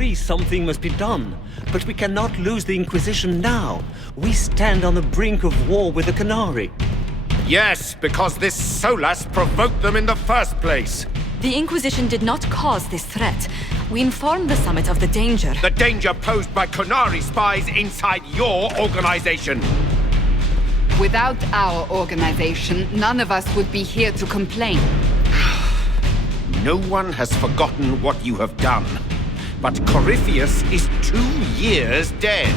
agree something must be done, but we cannot lose the Inquisition now. We stand on the brink of war with the Canary. Yes, because this Solas provoked them in the first place. The Inquisition did not cause this threat. We informed the Summit of the danger. The danger posed by Canary spies inside your organization. Without our organization, none of us would be here to complain. No one has forgotten what you have done. But Corypheus is 2 years dead.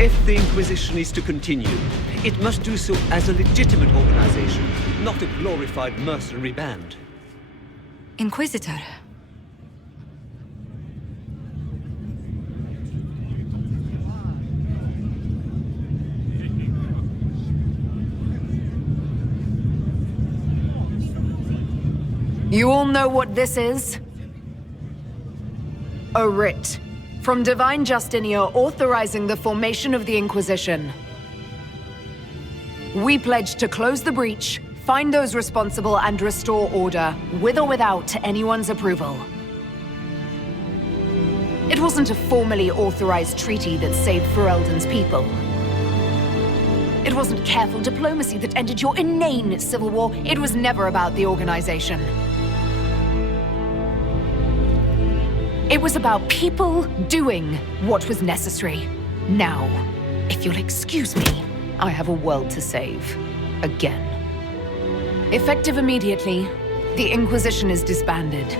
If the Inquisition is to continue, it must do so as a legitimate organization, not a glorified mercenary band. Inquisitor. You all know what this is? A writ from Divine Justinia authorizing the formation of the Inquisition. We pledge to close the breach, find those responsible, and restore order, with or without anyone's approval. It wasn't a formally authorized treaty that saved Ferelden's people. It wasn't careful diplomacy that ended your inane civil war. It was never about the organization. It was about people doing what was necessary. Now, if you'll excuse me, I have a world to save. Again. Effective immediately, the Inquisition is disbanded.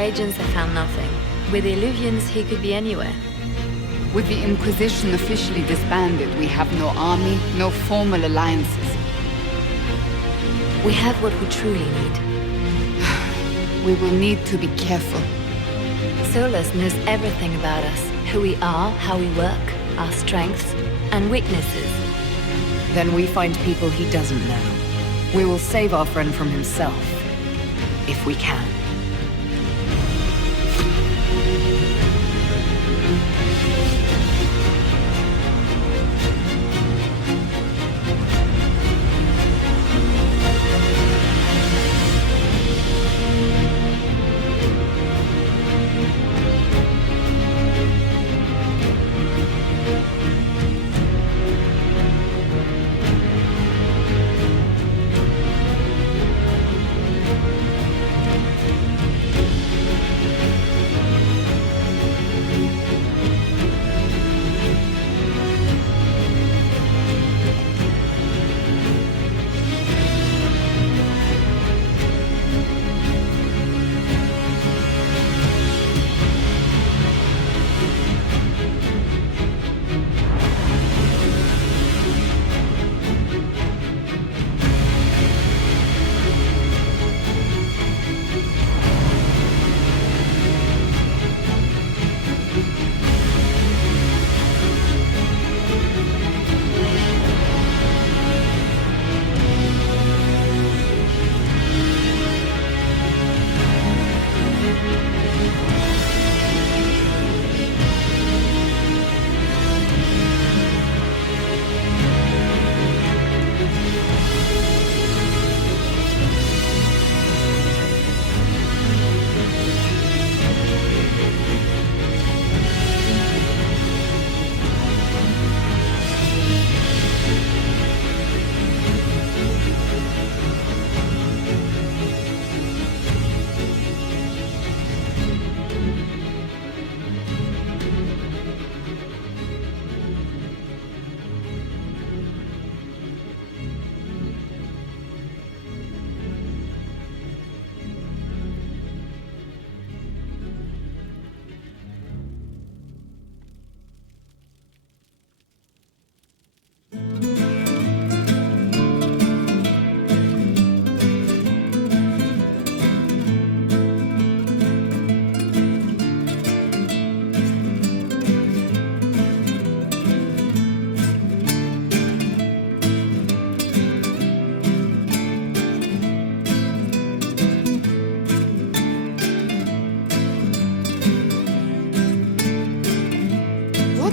My agents have found nothing. With the Illuvians, he could be anywhere. With the Inquisition officially disbanded, we have no army, no formal alliances. We have what we truly need. We will need to be careful. Solus knows everything about us. Who we are, how we work, our strengths and weaknesses. Then we find people he doesn't know. We will save our friend from himself. If we can.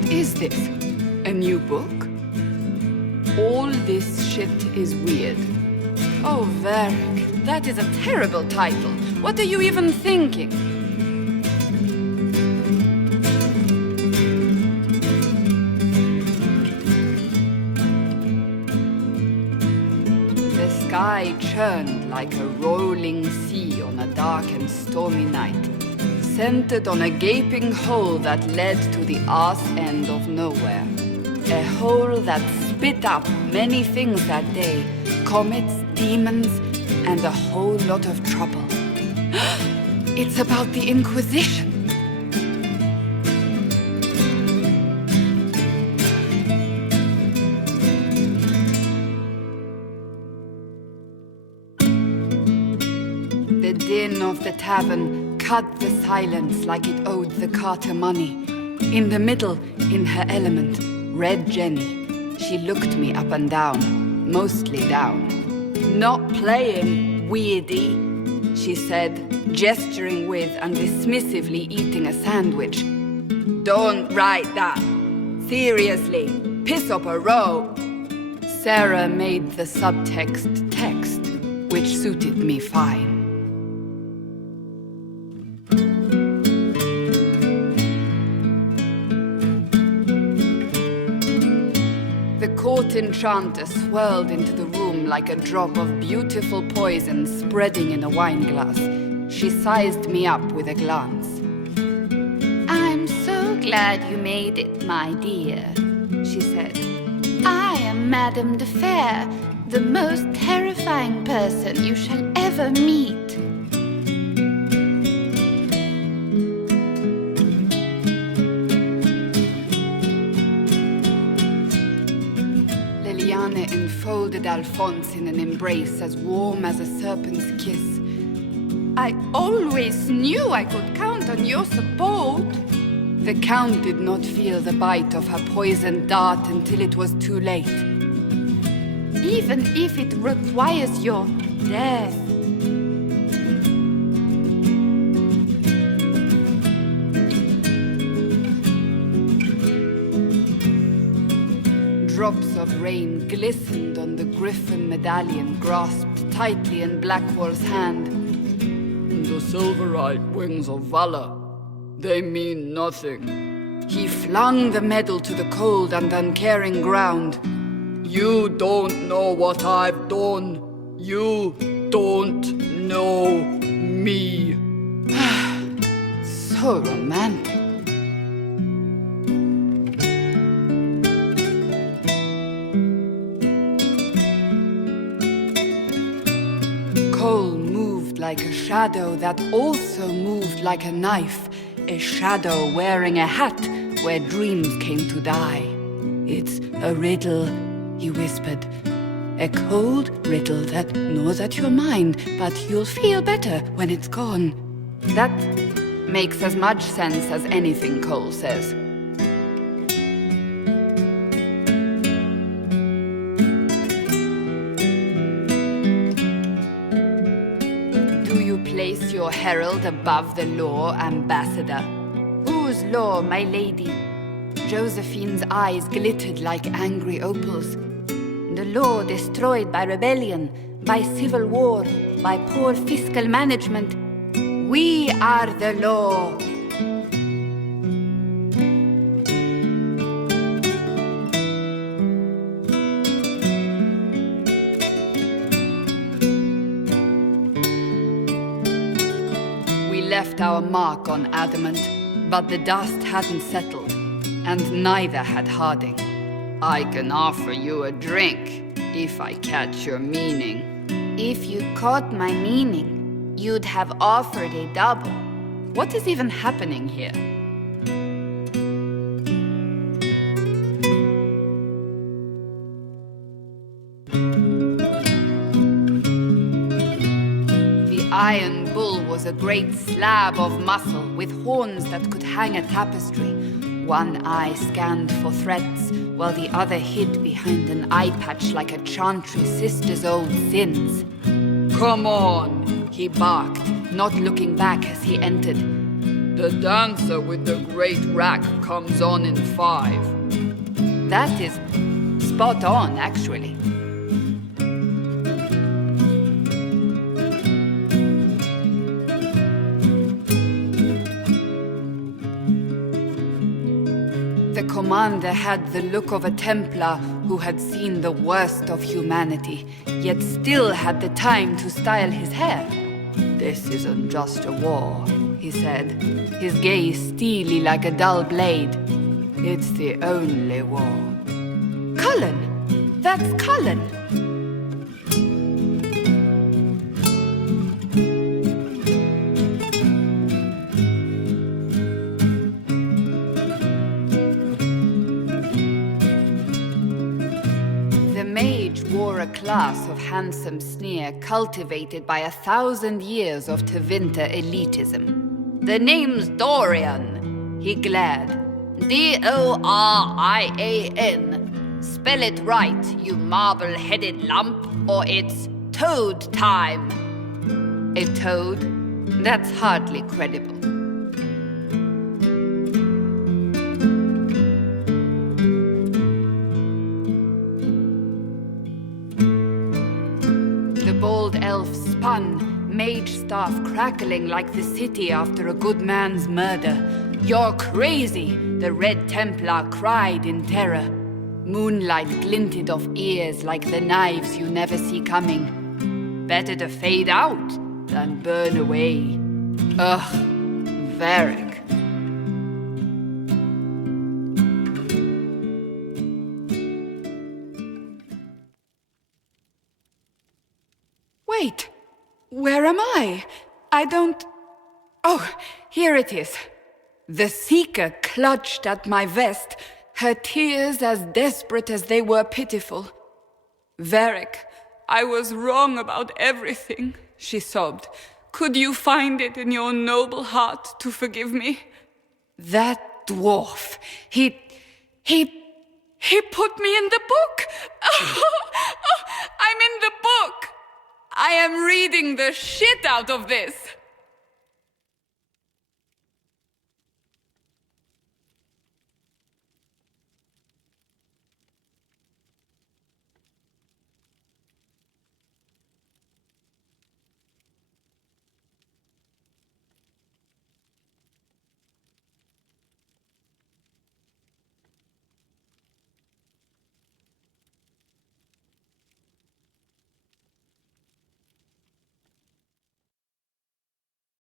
Is this a new book? All this shit is weird. Oh, Varric, that is a terrible title. What are you even thinking? The sky churned like a rolling sea on a dark and stormy night. Centered on a gaping hole that led to the arse end of nowhere. A hole that spit up many things that day. Comets, demons, and a whole lot of trouble. It's about the Inquisition. The din of the tavern cut the silence like it owed the carter money. In the middle, in her element, Red Jenny. She looked me up and down, mostly down. Not playing, weirdy, she said, gesturing with and dismissively eating a sandwich. Don't write that. Seriously, piss up a row. Sarah made the subtext text, which suited me fine. Court enchanter swirled into the room like a drop of beautiful poison spreading in a wineglass. She sized me up with a glance. I'm so glad you made it, my dear, she said. I am Madame de Fer, the most terrifying person you shall ever meet. enfolded Alphonse in an embrace as warm as a serpent's kiss. I always knew I could count on your support. The Count did not feel the bite of her poisoned dart until it was too late. Even if it requires your death. Drops of rain glistened on the griffin medallion grasped tightly in Blackwall's hand. The silver-eyed wings of valor, they mean nothing. He flung the medal to the cold and uncaring ground. You don't know what I've done. You don't know me. So romantic. Cole moved like a shadow that also moved like a knife. A shadow wearing a hat where dreams came to die. It's a riddle, he whispered. A cold riddle that gnaws at your mind, but you'll feel better when it's gone. That makes as much sense as anything Cole says. Do you place your herald above the law, Ambassador? Whose law, my lady? Josephine's eyes glittered like angry opals. The law destroyed by rebellion, by civil war, by poor fiscal management. We are the law. We left our mark on adamant, but the dust hadn't settled, and neither had Harding. I can offer you a drink, if I catch your meaning. If you caught my meaning, you'd have offered a double. What is even happening here? The Iron Bull was a great slab of muscle with horns that could hang a tapestry. One eye scanned for threats, while the other hid behind an eye patch like a chantry sister's old sins. Come on, he barked, not looking back as he entered. The dancer with the great rack comes on in 5. That is spot on, actually. The commander had the look of a Templar who had seen the worst of humanity, yet still had the time to style his hair. This isn't just a war, he said, his gaze steely like a dull blade. It's the only war. Cullen! That's Cullen! A class of handsome sneer cultivated by 1,000 years of Tevinter elitism. The name's Dorian, he glared. D-O-R-I-A-N. Spell it right, you marble-headed lump, or it's toad time. A toad? That's hardly credible. Elf spun, mage staff crackling like the city after a good man's murder. You're crazy, the Red Templar cried in terror. Moonlight glinted off ears like the knives you never see coming. Better to fade out than burn away. Ugh, Varric. Wait, where am I? I don't... Oh, here it is. The Seeker clutched at my vest, her tears as desperate as they were pitiful. Varric, I was wrong about everything, she sobbed. Could you find it in your noble heart to forgive me? That dwarf, he put me in the book! I'm in the book! I am reading the shit out of this!